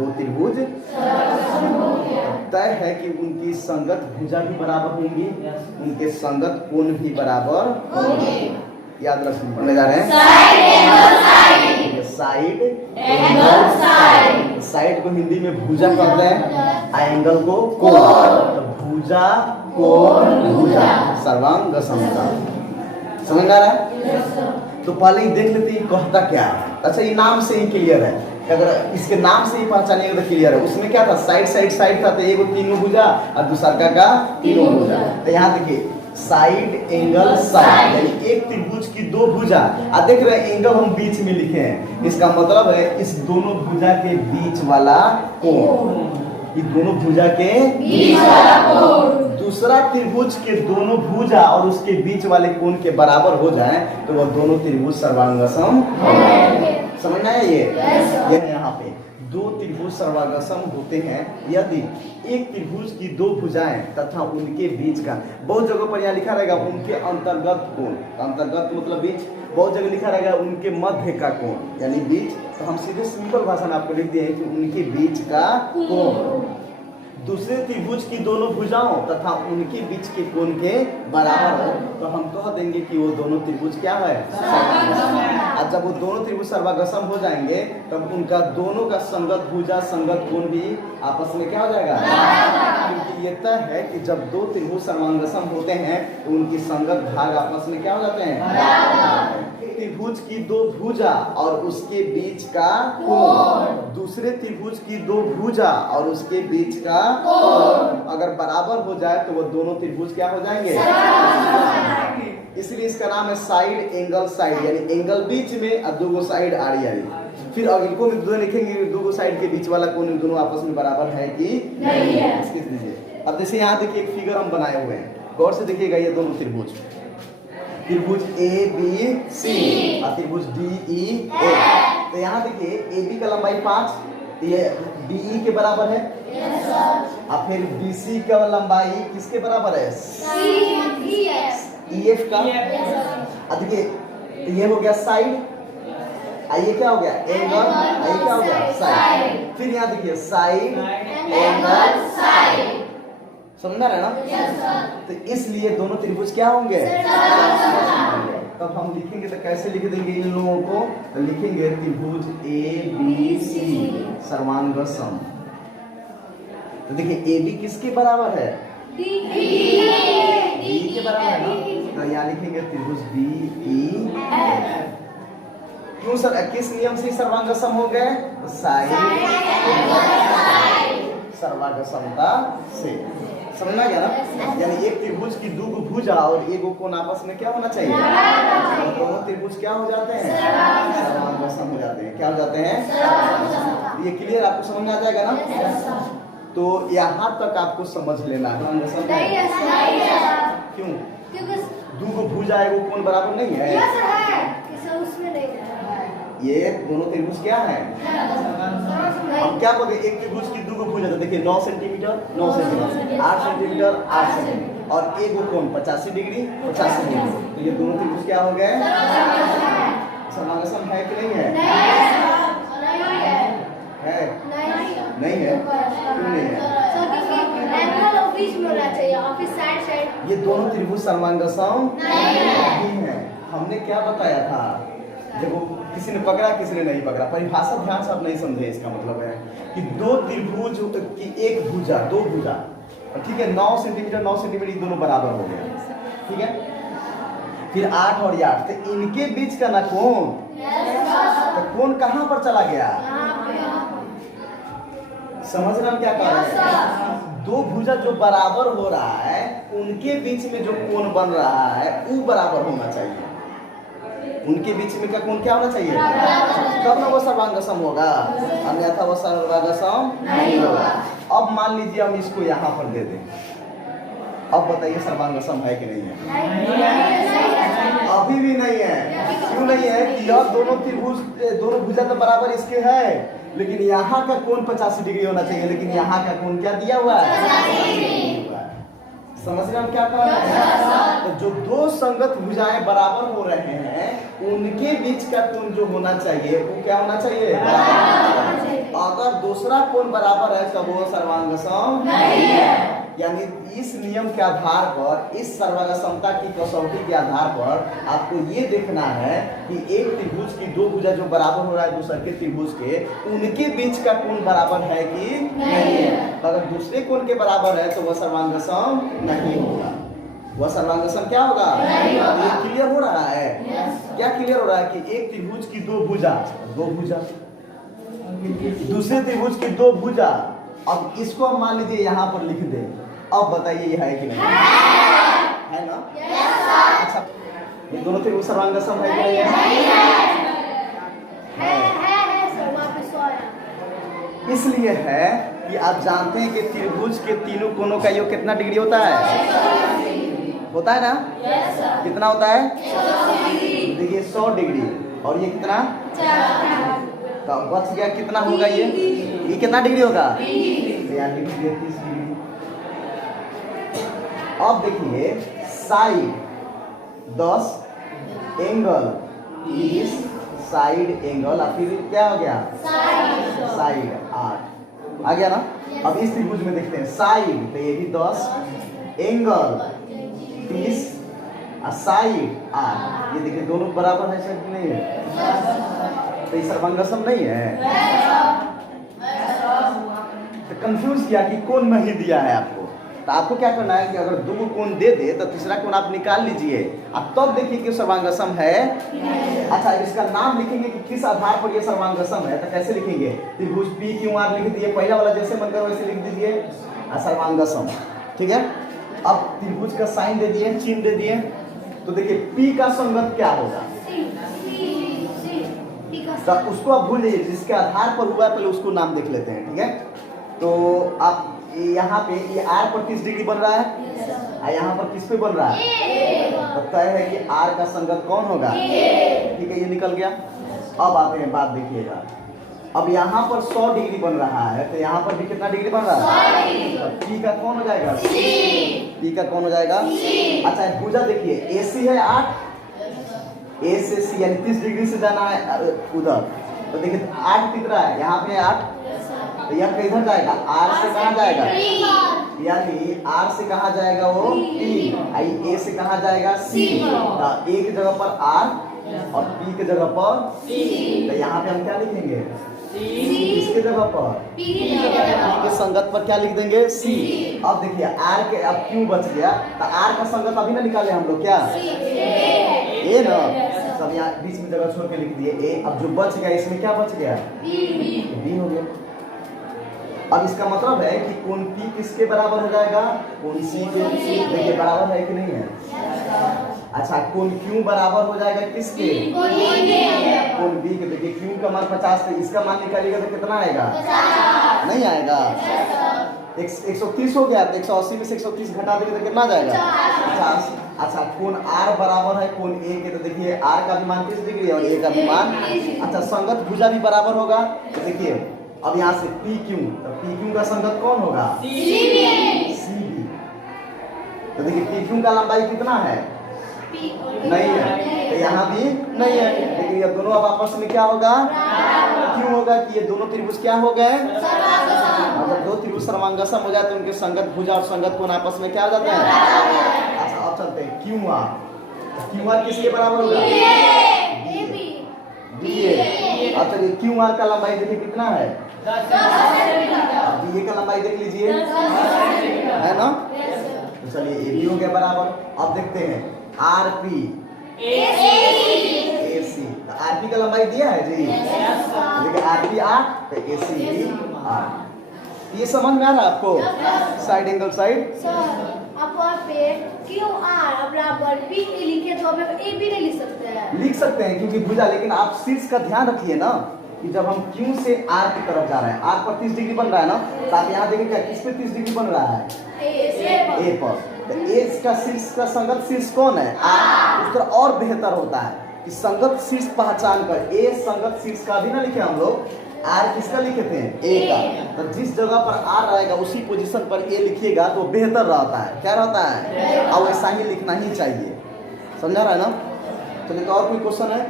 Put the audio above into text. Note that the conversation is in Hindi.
दो त्रिभुज तय है कि उनकी संगत भुजा भी बराबर होंगी, उनके संगत कोण भी बराबर होंगे। याद रखना, पढ़ने जा रहे हैं साइड एंगल साइड। साइड को हिंदी में भुजा कहते हैं, एंगल को कोण। तो भुजा कोण भुजा सर्वांग समता। समझ आ रहा है? तो पहले ही देख लेते हैं कहता क्या है। अच्छा, ये नाम से ही क्लियर है, अगर इसके नाम से ही पहचानिएगा तो क्लियर है। उसमें क्या था, साइड साइड साइड था, तो एक तीनों भुजा और दूसरा का तीनों भुजा। तो यहाँ देखिए साइड एंगल साइड, यानी एक त्रिभुज की दो भुजा। आप देख रहे हैं एंगल हम बीच में लिखे हैं, इसका मतलब है इस दोनों भुजा के बीच वाला कोण, ये दोनों भुजा के बीच वाला कोण दूसरा त्रिभुज के दोनों भुजा और उसके बीच वाले कोण के बराबर हो जाए तो वह दोनों त्रिभुज सर्वांगसम। समझना है ये? यहाँ पे दो त्रिभुज सर्वांगसम होते हैं यदि एक त्रिभुज की दो भुजाएं तथा उनके बीच का, बहुत जगह पर यहाँ लिखा रहेगा उनके अंतर्गत कोण, अंतर्गत मतलब बीच, बहुत जगह लिखा रहेगा उनके मध्य का कोण यानी बीच। तो हम सीधे सिंपल भाषा में आपको लिख दिए हैं कि उनके बीच का कोण दूसरे त्रिभुज की दोनों भुजाओं तथा उनके बीच के कोण के बराबर हो तो हम कह देंगे कि वो दोनों त्रिभुज क्या है, और जब वो दोनों त्रिभुज सर्वांगसम हो जाएंगे तब उनका दोनों का संगत भुजा संगत कोण भी आपस में क्या हो जाएगा, क्योंकि ये तय है कि जब दो त्रिभुज सर्वांगसम होते हैं तो उनकी संगत भाग आपस में क्या हो जाते हैं। त्रिभुज की दो भुजा और उसके बीच का कोण दूसरे त्रिभुज की दो भुजा और उसके बीच का अगर बराबर हो जाए तो वो दोनों त्रिभुज क्या हो जाएंगे, इसलिए इसका नाम है साइड एंगल साइड, यानी एंगल बीच में और दो साइड आड़ी आड़ी। फिर अगले में दो लिखेंगे, दो साइड के बीच वाला कोण दोनों आपस में बराबर है कि नहीं है। इसके दीजिए अब जैसे यहाँ देखिए एक फिगर हम बनाए हुए हैं, गौर से देखिएगा ये दोनों त्रिभुज, त्रिभुज ए बी सी और त्रिभुज डी ई ए। तो यहाँ देखिए ए बी का लंबाई 5, ये डी ई के बराबर है, और फिर बी सी का लंबाई किसके बराबर है, ई एफ का। देखिए ये हो गया साइड, ये क्या हो गया एंगल, ये क्या हो गया साइड। फिर यहाँ देखिए साइड एंगल साइड, समझ रहे ना? तो इसलिए दोनों त्रिभुज क्या होंगे, तब हम लिखेंगे तो कैसे लिख देंगे इन लोगों को, तो लिखेंगे त्रिभुज ए बी सी सर्वांगसम। तो देखिए ए बी किसके बराबर है, डी के बराबर है ना, तो यहाँ लिखेंगे त्रिभुज डी ई एफ। क्यों सर, किस नियम से सर्वांगसम हो गए, साइड सर्वांगसमता से। समझना गया ना? यानी एक त्रिभुज की दो भुजा और एक कोण आपस में क्या होना चाहिए, दोनों त्रिभुज क्या हो जाते हैं, सर्वांगसम हो जाते हैं। क्या हो जाते हैं, ये क्लियर आपको समझ में आ जाएगा ना? तो यहाँ तक आपको समझ लेना है। क्यों, दो भुजा एगो कोण बराबर नहीं है, ये दोनों त्रिभुज क्या है। अब क्या बोलते हैं, एक त्रिभुज की दो भुजा, तो देखिए 9 सेंटीमीटर 9 सेंटीमीटर 8 सेंटीमीटर 8 सेंटीमीटर और एक कोण 85 डिग्री 85 डिग्री। तो ये दोनों त्रिभुज क्या हो गए, सर्वांगसम है कि नहीं है? है नहीं है, क्यों नहीं है? ये दोनों त्रिभुज सर्वांगसम नहीं है। हमने क्या बताया था, देखो किसी ने पकड़ा किसी ने नहीं पकड़ा, परिभाषा ध्यान से आप नहीं समझे। इसका मतलब है कि दो त्रिभुज की एक भुजा दो भुजा, ठीक है, 9 सेंटीमीटर 9 सेंटीमीटर दोनों बराबर हो गए, ठीक है। फिर 8 और 8, तो इनके बीच का ना कोण, तो कोण कहाँ पर चला गया, समझ रहे हम क्या कह रहे हैं? दो भुजा जो बराबर हो रहा है उनके बीच में जो कोण बन रहा है वो बराबर होना चाहिए। उनके बीच में का कोण क्या होना चाहिए, तब ना वो सर्वांगसम होगा, अन्यथा वो सर्वांगसम नहीं होगा। अब मान लीजिए हम इसको यहाँ पर दे दें, अब बताइए सर्वांगसम है कि नहीं है? अभी भी नहीं है। क्यों नहीं है? कि यह दोनों त्रिभुज दोनों भुजा तो बराबर इसके है, लेकिन यहाँ का कोण 85 डिग्री होना चाहिए, लेकिन यहाँ का कोण क्या दिया हुआ है, समझ रहे हम क्या कह रहे हैं? तो जो दो संगत भुजाएं बराबर हो रहे हैं उनके बीच का कोण जो होना चाहिए वो क्या होना चाहिए, अगर दूसरा कोण बराबर है तो वो सर्वांग सम नहीं है। यानी इस नियम के आधार पर, इस सर्वांग समता की कसौटी के आधार पर आपको ये देखना है कि एक त्रिभुज की दो भुजा जो बराबर हो रहा है दूसरे के त्रिभुज के, उनके बीच का कोण बराबर है कि नहीं है। अगर दूसरे कोण के बराबर है तो वह सर्वांग सम नहीं होगा। वह सर्वांग सम क्या होगा? ये क्लियर हो रहा है? क्या क्लियर हो रहा है कि एक त्रिभुज की दो भुजा, दूसरे त्रिभुज की दो भुजा, अब इसको हम मान लीजिए यहाँ पर लिख दे। अब बताइए ये है कि नहीं? है ना? अच्छा, ये दोनों त्रिभुज सर्वांग सम है कि नहीं है? इसलिए है कि आप जानते हैं कि त्रिभुज के तीनों कोनों का योग कितना डिग्री होता है? होता है ना? कितना होता है? देखिए 100 डिग्री। और ये कितना? तो बच गया कितना होगा? ये कितना डिग्री होगा? तो यार लिख दिए 30 डिग्री। अब देखिए साइड 10, एंगल 30, साइड एंगल, और फिर क्या हो गया? साइड 8 आ गया ना? अब इस त्रिभुज में देखते हैं साइड, तो ये भी 10, एंगल 30, साइड 8। ये देखिए दोनों बराबर है सर नहीं है? तो ये सर्वांग सम नहीं है। तो कंफ्यूज किया कि कोण नहीं दिया है आपको, तो आपको क्या करना है कि अगर दो कोण दे दे तो तीसरा कोण आप निकाल लीजिए। अब तब देखिए कि सर्वांग सम है। अच्छा, इसका नाम लिखेंगे कि किस आधार पर ये सर्वांग सम है, तो कैसे लिखेंगे? त्रिभुज पी क्यू आर लिख दिए, पहला वाला जैसे मन करो वैसे लिख दीजिए, सर्वांग सम। ठीक है, अब त्रिभुज का साइन दे दिए, चिन्ह दे दिए, तो देखिए पी का संगत क्या होगा? तो उसको आप भूल जाइए, जिसके आधार पर हुआ है पहले उसको नाम देख लेते हैं। ठीक है, तो आप यहाँ पे ये आर पर 30 डिग्री बन रहा है, और यहाँ पर किस पे बन रहा है? तो तय है कि आर का संगत कौन होगा? ठीक है, ये निकल गया। अब आते हैं बात देखिएगा, अब यहाँ पर 100 डिग्री बन रहा है, तो यहाँ पर भी कितना डिग्री बन रहा है? तो पी का कौन हो जाएगा? पी का कौन हो जाएगा? अच्छा, भुजा देखिए एसी है 8, ए से सी यानी 30 डिग्री से जाना है उधर, तो देखिए 8 कितना है? यहाँ पे 8, तो यह किधर जाएगा? आर से कहाँ जाएगा? यानी आर से कहाँ जाएगा? वो पी। ए से कहाँ जाएगा? सी। तो ए की जगह पर आर और पी की जगह पर सी। तो यहाँ पे हम क्या लिखेंगे? इसके जगह पर पी के संगत पर क्या लिख देंगे? सी। अब देखिए आर के, अब क्यों बच गया? तो आर का संगत अभी ना निकाले हम लोग, क्या ए ना? सब यहाँ बीच में जगह छोड़ के लिख दिए ए। अब जो बच गया इसमें क्या बच गया? बी हो गया। अब इसका मतलब है कि कोण P किसके बराबर हो जाएगा? कोण C के। देखिए बराबर है कि नहीं है? अच्छा, कोण Q बराबर हो जाएगा किसके? कोण B के। देखिए Q का मान 50 है, इसका मान निकालिएगा तो कितना आएगा? नहीं आएगा। 130 हो गया, तो 180 में से 130 घटा देंगे तो कितना जाएगा? 50। अच्छा, कोण R बराबर है कोण A के, तो देखिए R का भी मान 30 डिग्री और A का भी मान। अच्छा, संगत भुजा भी बराबर होगा, तो देखिए अब यहाँ से PQ, तो PQ का संगत कौन होगा? CB। तो देखिए PQ का लंबाई कितना है? नहीं है, तो यहाँ भी नहीं है। लेकिन ये दोनों अब आपस में क्या होगा? क्यों होगा कि ये दोनों त्रिभुज क्या हो गए? मतलब दो त्रिभुज सर्वांग सम हो जाए तो उनके संगत भुजा और संगत कोण आपस में क्या हो जाता है? अच्छा, अब चलते हैं QR। QR किसके बराबर होगा? अब चलिए QR का लंबाई देखिए कितना है? अब ये का लंबाई देख लीजिए, है ना? तो चलिए ये भी हो गया बराबर। अब देखते हैं RP AC। तो RP का लंबाई दिया है जी, देखिए RP 8 तो AC भी 8। ये समझ में आ रहा है आपको? साइड एंगल साइड अब वहाँ पे QR बराबर P लिखे तो हम A भी नहीं लिख सकते हैं? लिख सकते हैं क्योंकि भुजा, लेकिन आप शीर्ष का ध्यान रखिए ना कि जब हम Q से R की तरफ जा रहे हैं, R पर 30 डिग्री बन रहा है ना, तो आप यहाँ देखिए क्या किस पे 30 डिग्री बन रहा है? A पर। तो A का शीर्ष का संगत शीर्ष कौन है? R। उस तरह और बेहतर होता है कि संगत शीर्ष पहचान कर A संगत शीर्ष का भी ना लिखे हम लोग, R किसका लिखे थे? A का। तो जिस जगह पर R रहेगा उसी पोजीशन पर A लिखिएगा तो बेहतर रहता है। क्या रहता है? और ऐसा ही लिखना ही चाहिए। समझा रहा है ना? चलिए, तो और कोई क्वेश्चन है?